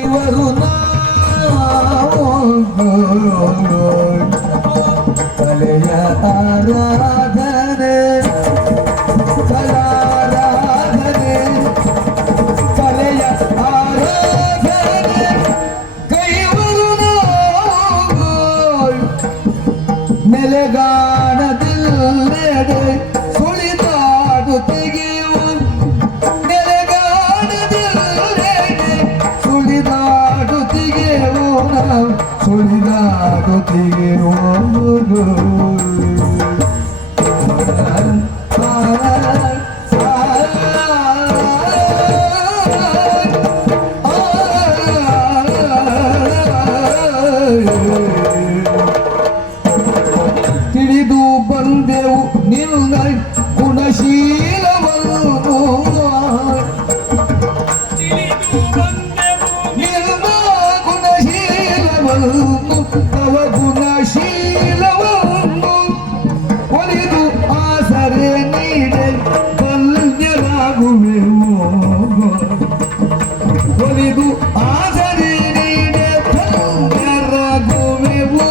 ಇವರು ಕಲೆಯ ಆರಾಧನೆ ಕಲಾರಾಧನೆ ಕಲೆಯ ಆರಾಧನೆ ಕೈವರು ನೆಲೆಗಾಣದಿಲ್ಲೆಡೆ ಸುಳಿದಾಡು ತೆಗೆಯುವ ನೆಲೆಗಾಣದಿಲ್ಲೆಡೆ ಸುಳಿದಾಡು ತೆಗೆಯುವ ಸುಳಿದಾಡು ತೆಗೆಯುವ ತಿಳಿದು ಬಂದೆವು ನಿನ್ನ ಗುಣಶೀಲವನ್ನು ನಿನ್ನ ಗುಣಶೀಲವನ್ನು ತವ ಗುಣಶೀಲವನ್ನು ಒಲಿದು ಆಸರೆ ನೀಡೆ ಧನ್ಯರಾಗುವೆವು ಒಲಿದು ಆಸರೆ ನೀಡೆ ಧನ್ಯರಾಗುವೆವು